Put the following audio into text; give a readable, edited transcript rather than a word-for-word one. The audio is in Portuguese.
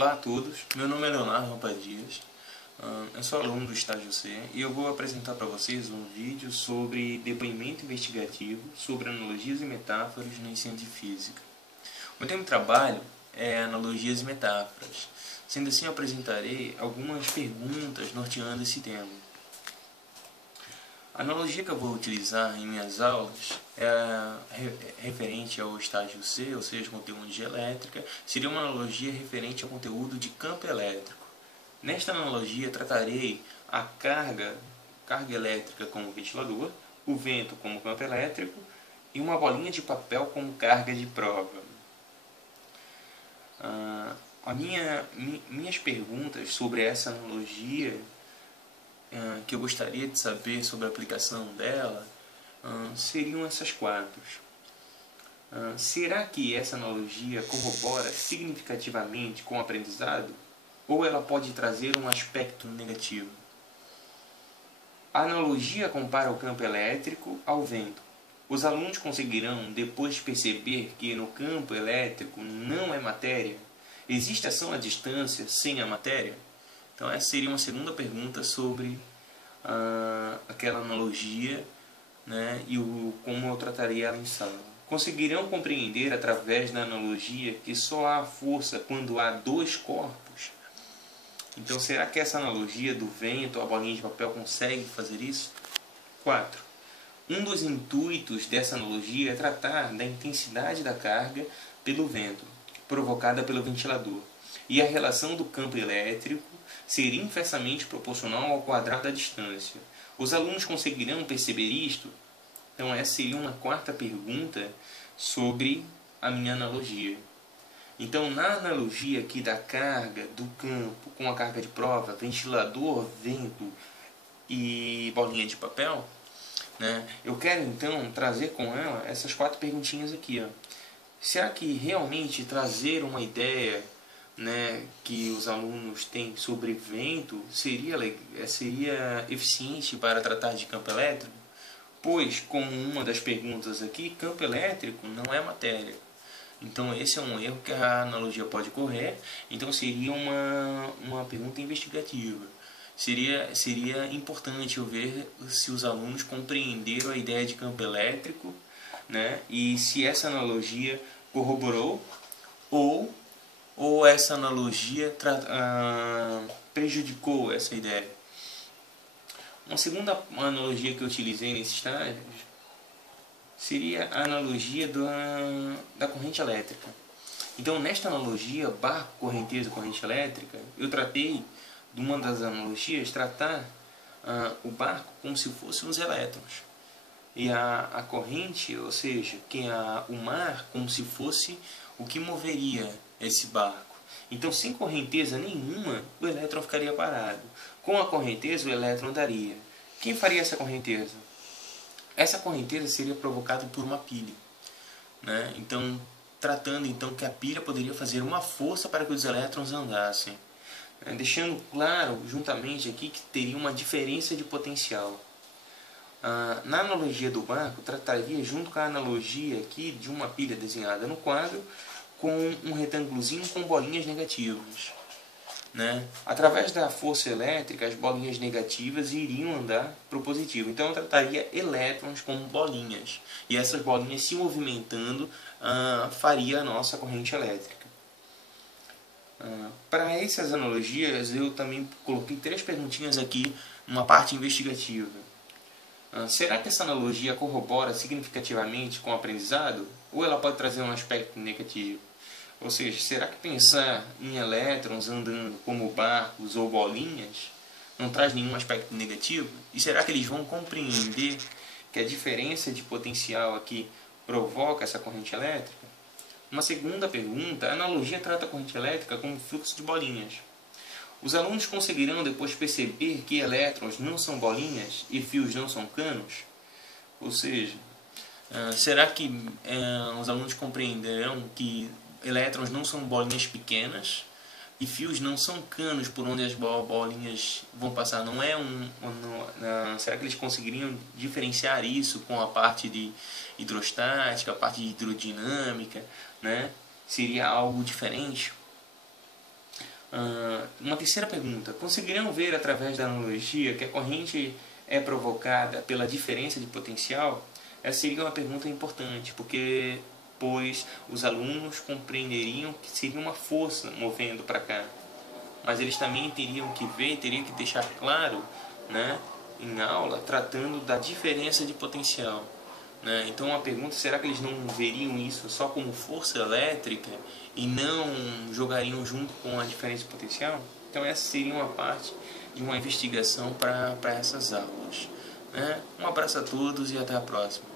Olá a todos, meu nome é Leonardo Rampa Dias, eu sou aluno do estágio C e eu vou apresentar para vocês um vídeo sobre depoimento investigativo sobre analogias e metáforas no ensino de física. O tema de trabalho é analogias e metáforas, sendo assim eu apresentarei algumas perguntas norteando esse tema. A analogia que eu vou utilizar em minhas aulas é referente ao estágio C, ou seja, conteúdo de elétrica, seria uma analogia referente ao conteúdo de campo elétrico. Nesta analogia tratarei a carga elétrica como ventilador, o vento como campo elétrico e uma bolinha de papel como carga de prova. Minhas perguntas sobre essa analogia que eu gostaria de saber sobre a aplicação dela seriam essas quatro. Será que essa analogia corrobora significativamente com o aprendizado ou ela pode trazer um aspecto negativo? A analogia compara o campo elétrico ao vento. Os alunos conseguirão depois perceber que no campo elétrico não é matéria? Existe ação à distância sem a matéria? Então essa seria uma segunda pergunta sobre aquela analogia, né, e como eu trataria ela em sala. Conseguirão compreender através da analogia que só há força quando há dois corpos? Então será que essa analogia do vento, a bolinha de papel, consegue fazer isso? 4. Um dos intuitos dessa analogia é tratar da intensidade da carga pelo vento, provocada pelo ventilador, e a relação do campo elétrico seria inversamente proporcional ao quadrado da distância. Os alunos conseguirão perceber isto? Então essa seria uma quarta pergunta sobre a minha analogia. Então na analogia aqui da carga do campo com a carga de prova, ventilador, vento e bolinha de papel, né, eu quero então trazer com ela essas quatro perguntinhas aqui. Será que realmente trazer uma ideia, né, que os alunos têm sobre vento seria eficiente para tratar de campo elétrico? Pois, como uma das perguntas aqui, campo elétrico não é matéria. Então esse é um erro que a analogia pode correr. Então seria uma pergunta investigativa. Seria importante eu ver se os alunos compreenderam a ideia de campo elétrico, né, e se essa analogia corroborou ou essa analogia prejudicou essa ideia. Uma segunda analogia que eu utilizei nesse estágio seria a analogia da corrente elétrica. Então, nesta analogia, barco, correnteza, corrente elétrica, eu tratei de uma das analogias, tratar o barco como se fossem os elétrons. E a corrente, ou seja, o mar como se fosse o que moveria esse barco. Então, sem correnteza nenhuma, o elétron ficaria parado. Com a correnteza, o elétron andaria. Quem faria essa correnteza? Essa correnteza seria provocada por uma pilha, né? Então, tratando então que a pilha poderia fazer uma força para que os elétrons andassem, né? Deixando claro, juntamente aqui, que teria uma diferença de potencial. Na analogia do barco, trataria junto com a analogia aqui de uma pilha desenhada no quadro com um retângulozinho com bolinhas negativas, né? Através da força elétrica, as bolinhas negativas iriam andar para o positivo. Então eu trataria elétrons como bolinhas. E essas bolinhas se movimentando faria a nossa corrente elétrica. Para essas analogias, eu também coloquei 3 perguntinhas aqui numa parte investigativa. Será que essa analogia corrobora significativamente com o aprendizado? Ou ela pode trazer um aspecto negativo? Ou seja, será que pensar em elétrons andando como barcos ou bolinhas não traz nenhum aspecto negativo? E será que eles vão compreender que a diferença de potencial aqui provoca essa corrente elétrica? Uma segunda pergunta, a analogia trata a corrente elétrica como fluxo de bolinhas. Os alunos conseguirão depois perceber que elétrons não são bolinhas e fios não são canos? Ou seja, será que os alunos compreenderão que elétrons não são bolinhas pequenas e fios não são canos por onde as bolinhas vão passar? Será que eles conseguiriam diferenciar isso com a parte de hidrostática, a parte de hidrodinâmica, né? Seria algo diferente? Uma terceira pergunta: conseguiriam ver através da analogia que a corrente é provocada pela diferença de potencial? Essa seria uma pergunta importante, pois os alunos compreenderiam que seria uma força movendo para cá, mas eles também teriam que ver, teriam que deixar claro, né, em aula, tratando da diferença de potencial. Né? Então a pergunta: será que eles não veriam isso só como força elétrica e não jogariam junto com a diferença de potencial? Então essa seria uma parte de uma investigação para essas aulas. Né? Um abraço a todos e até a próxima.